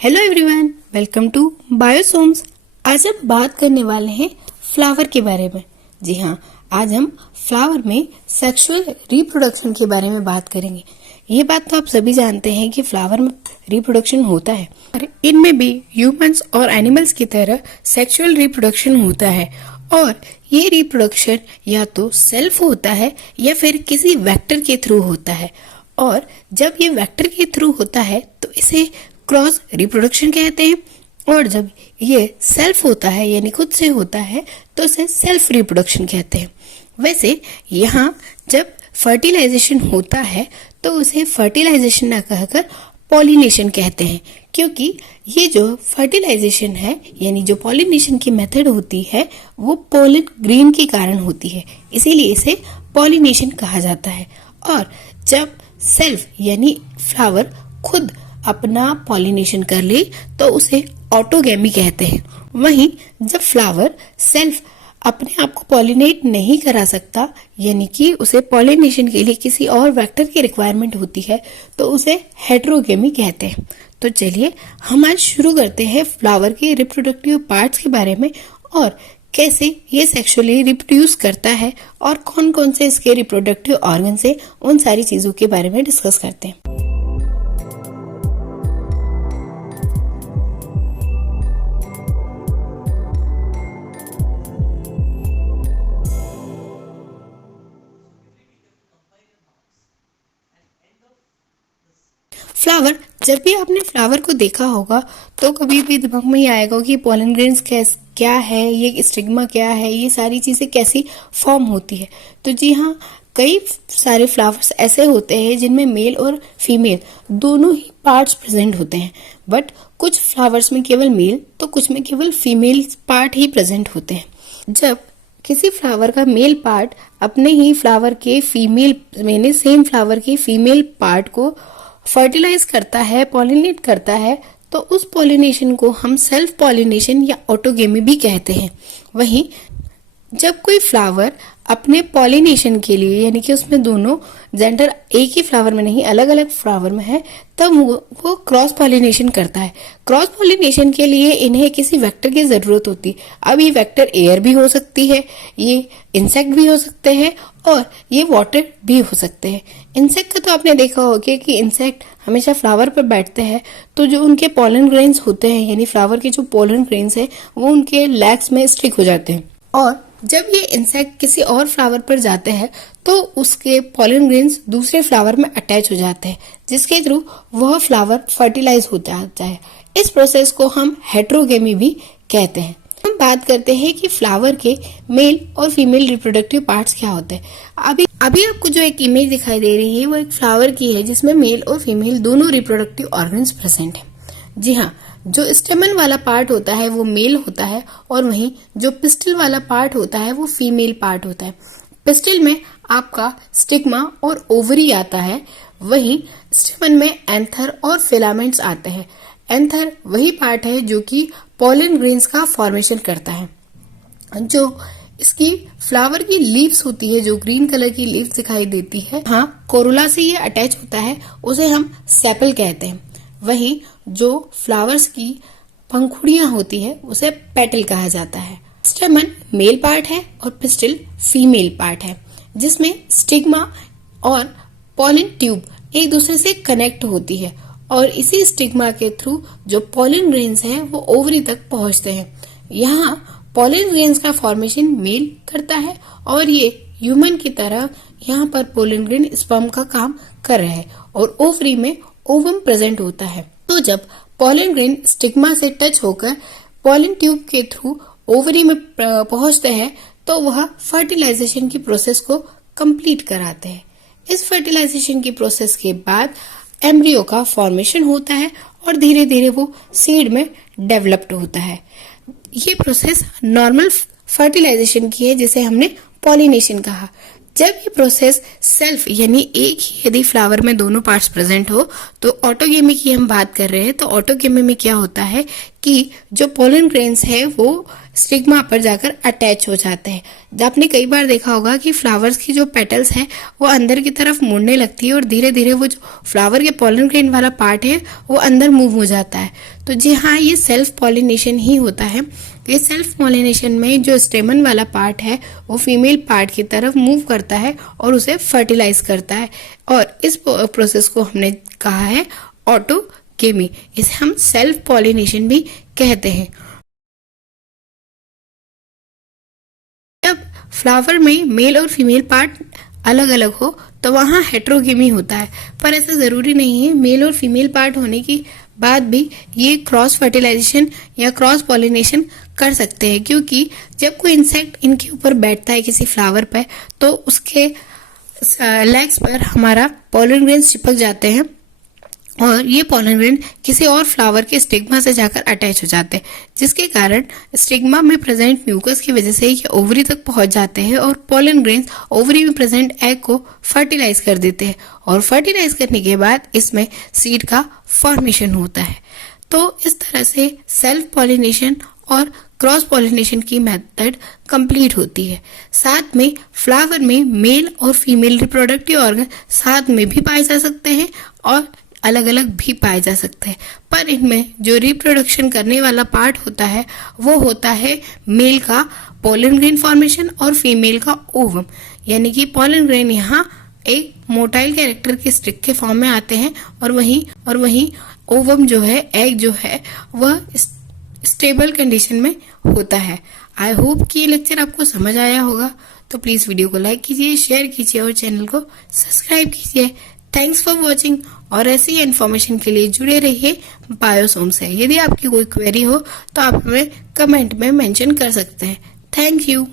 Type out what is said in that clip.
Hello everyone, welcome to Biosomes. आज हम बात करने वाले हैं फ्लावर के बारे में। जी हाँ, आज हम फ्लावर में सेक्सुअल रिप्रोडक्शन के बारे में बात करेंगे। ये बात तो आप सभी जानते हैं कि फ्लावर में रिप्रोडक्शन होता है और इनमें भी ह्यूमंस और एनिमल्स की तरह सेक्सुअल रिप्रोडक्शन होता है। और ये रिप्रोडक्शन या तो सेल्फ होता है या फिर किसी वेक्टर के थ्रू होता है। और जब ये वेक्टर के थ्रू होता है तो इसे क्रॉस रिप्रोडक्शन कहते हैं, और जब ये सेल्फ होता है यानी खुद से होता है तो इसे सेल्फ रिप्रोडक्शन कहते हैं। वैसे यहाँ जब फर्टिलाइजेशन होता है तो उसे फर्टिलाइजेशन ना कहकर पॉलिनेशन कहते हैं, क्योंकि ये जो फर्टिलाइजेशन है यानी जो पॉलिनेशन की मेथड होती है वो पोलन ग्रेन के कारण होती है, इसीलिए इसे पॉलिनेशन कहा जाता है। और जब सेल्फ यानी फ्लावर खुद अपना पॉलिनेशन कर ले तो उसे ऑटोगैमी कहते हैं। वहीं जब फ्लावर सेल्फ अपने आप को पॉलिनेट नहीं करा सकता यानी कि उसे पॉलिनेशन के लिए किसी और वेक्टर की रिक्वायरमेंट होती है तो उसे हेटेरोगेमी कहते हैं। तो चलिए हम आज शुरू करते हैं फ्लावर के रिप्रोडक्टिव पार्ट्स के बारे में और कैसे ये सेक्सुअली रिप्रोड्यूस करता है और कौन कौन से इसके रिप्रोडक्टिव ऑर्गन से, उन सारी चीजों के बारे में डिस्कस करते हैं। फ्लावर, जब भी आपने फ्लावर को देखा होगा तो कभी भी दिमाग में ही आएगा कि पोलन ग्रेन्स क्या है, ये स्टिग्मा क्या है, ये सारी चीजें कैसी फॉर्म होती है। तो जी हाँ, कई सारे फ्लावर्स ऐसे होते हैं जिनमें मेल और फीमेल दोनों ही पार्ट्स प्रेजेंट होते हैं, बट कुछ फ्लावर्स में केवल मेल तो कुछ में केवल फीमेल पार्ट ही प्रेजेंट होते हैं। जब किसी फ्लावर का मेल पार्ट अपने ही फ्लावर के फीमेल यानी सेम फ्लावर के फीमेल पार्ट को फर्टिलाइज करता है, पॉलिनेट करता है, तो उस पॉलिनेशन को हम सेल्फ पॉलिनेशन या ऑटोगेमी भी कहते हैं। वहीं जब कोई फ्लावर अपने पॉलिनेशन के लिए यानी कि उसमें दोनों जेंडर एक ही फ्लावर में नहीं अलग अलग फ्लावर में है तब वो क्रॉस पॉलिनेशन करता है। क्रॉस पॉलिनेशन के लिए इन्हें किसी वेक्टर की जरूरत होती है। अब ये वेक्टर एयर भी हो सकती है, ये इंसेक्ट भी हो सकते हैं और ये वाटर भी हो सकते हैं। इंसेक्ट का तो आपने देखा होगा कि इंसेक्ट हमेशा फ्लावर पर बैठते हैं तो जो उनके पोलन ग्रेन्स होते हैं यानी फ्लावर के जो पोलन ग्रेन्स है वो उनके लेग्स में स्टिक हो जाते हैं। और जब ये इंसेक्ट किसी और फ्लावर पर जाते हैं तो उसके पोलन ग्रेन्स दूसरे फ्लावर में अटैच हो जाते हैं, जिसके थ्रू वह फ्लावर फर्टिलाइज हो जाता है। इस प्रोसेस को हम हेटेरोगेमी भी कहते हैं। हम बात करते हैं कि फ्लावर के मेल और फीमेल रिप्रोडक्टिव पार्ट्स क्या होते हैं। अभी आपको जो एक इमेज दिखाई दे रही है वो एक फ्लावर की है जिसमें मेल और फीमेल दोनों रिप्रोडक्टिव ऑर्गन्स प्रेजेंट है। जी हाँ, जो स्टेमन वाला पार्ट होता है वो मेल होता है और वहीं जो पिस्टिल वाला पार्ट होता है वो फीमेल पार्ट होता है। पिस्टिल में आपका स्टिग्मा और ओवरी आता है, वहीं स्टेमन में एंथर और फिलामेंट्स आते हैं। एंथर वही पार्ट है जो कि पोलन ग्रेन्स का फॉर्मेशन करता है। जो इसकी फ्लावर की लीव्स होती है, जो ग्रीन कलर की लीव्स दिखाई देती है, हाँ, कोरोला से ये अटैच होता है, उसे हम सेपल कहते हैं। वहीं जो फ्लावर्स की पंखुड़ियां होती है उसे पेटल कहा जाता है। स्टेमन मेल पार्ट है और पिस्टिल फीमेल पार्ट है, जिसमें स्टिग्मा और पोलन ट्यूब एक दूसरे से कनेक्ट होती है और इसी स्टिग्मा के थ्रू जो पोलन ग्रेन्स हैं वो ओवरी तक पहुंचते हैं। यहाँ पोलन ग्रेन्स का फॉर्मेशन मेल करता है और ये ह्यूमन की तरह यहाँ पर पोलन ग्रेन स्पर्म का काम कर रहे हैं और ओवरी में ओवम प्रेजेंट होता है। तो जब पोलन ग्रेन स्टिग्मा से टच होकर पोलन ट्यूब के थ्रू ओवरी में पहुंचते हैं तो वह फर्टिलाइजेशन की प्रोसेस को कंप्लीट कराते हैं। इस फर्टिलाइजेशन की प्रोसेस के बाद एम्ब्रियो का फॉर्मेशन होता है और धीरे धीरे वो सीड में डेवलप्ड होता है। ये प्रोसेस नॉर्मल फर्टिलाइजेशन की है जिसे हमने पॉलिनेशन कहा। जब ये प्रोसेस सेल्फ यानी एक ही यदि फ्लावर में दोनों पार्ट्स प्रेजेंट हो तो ऑटोगेमी की हम बात कर रहे हैं। तो ऑटोगेमी में क्या होता है कि जो पोलन ग्रेन्स है वो स्टिग्मा पर जाकर अटैच हो जाते हैं। आपने कई बार देखा होगा कि फ्लावर्स की जो पेटल्स है वो अंदर की तरफ मुड़ने लगती है और धीरे धीरे वो जो फ्लावर के पोलन ग्रेन वाला पार्ट है वो अंदर मूव हो जाता है। तो जी हाँ, ये सेल्फ पॉलिनेशन ही होता है। ये सेल्फ पॉलिनेशन में जो स्टेमन वाला पार्ट है वो फीमेल पार्ट की तरफ मूव करता है और उसे फर्टिलाइज करता है, और इस प्रोसेस को हमने कहा है ऑटोगेमी। इसे हम सेल्फ पॉलिनेशन भी कहते हैं। जब फ्लावर में मेल और फीमेल पार्ट अलग अलग हो तो वहाँ हेट्रोगेमी होता है, पर ऐसा ज़रूरी नहीं है। मेल और फीमेल पार्ट होने की बाद भी ये क्रॉस फर्टिलाइजेशन या क्रॉस पॉलिनेशन कर सकते हैं, क्योंकि जब कोई इंसेक्ट इनके ऊपर बैठता है किसी फ्लावर पर तो उसके लेग्स पर हमारा पोलन ग्रेन्स चिपक जाते हैं और ये पोलन ग्रेन किसी और फ्लावर के स्टिग्मा से जाकर अटैच हो जाते हैं, जिसके कारण स्टिग्मा में प्रेजेंट म्यूकस की वजह से ये ओवरी तक पहुंच जाते हैं और पोलन ग्रेन्स ओवरी में प्रेजेंट एग को फर्टिलाइज कर देते हैं, और फर्टिलाइज करने के बाद इसमें सीड का फॉर्मेशन होता है। तो इस तरह से सेल्फ पॉलिनेशन और क्रॉस पॉलिनेशन की मेथड कंप्लीट होती है। साथ में फ्लावर में मेल और फीमेल रिप्रोडक्टिव ऑर्गन साथ में भी पाए जा सकते हैं और अलग अलग भी पाए जा सकते हैं, पर इनमें जो रिप्रोडक्शन करने वाला पार्ट होता है वो होता है मेल का पोलन ग्रेन फॉर्मेशन और फीमेल का ओवम। यानी कि पोलन ग्रेन यहाँ एक मोटाइल कैरेक्टर के स्टिक के फॉर्म में आते हैं और वहीं ओवम जो है, एग जो है, वह स्टेबल कंडीशन में होता है। आई होप कि ये लेक्चर आपको समझ आया होगा। तो प्लीज वीडियो को लाइक कीजिए, शेयर कीजिए और चैनल को सब्सक्राइब कीजिए। थैंक्स फॉर वॉचिंग, और ऐसी इन्फॉर्मेशन के लिए जुड़े रहिए बायोसोम से। यदि आपकी कोई क्वेरी हो तो आप हमें कमेंट में मेंशन कर सकते हैं। Thank you.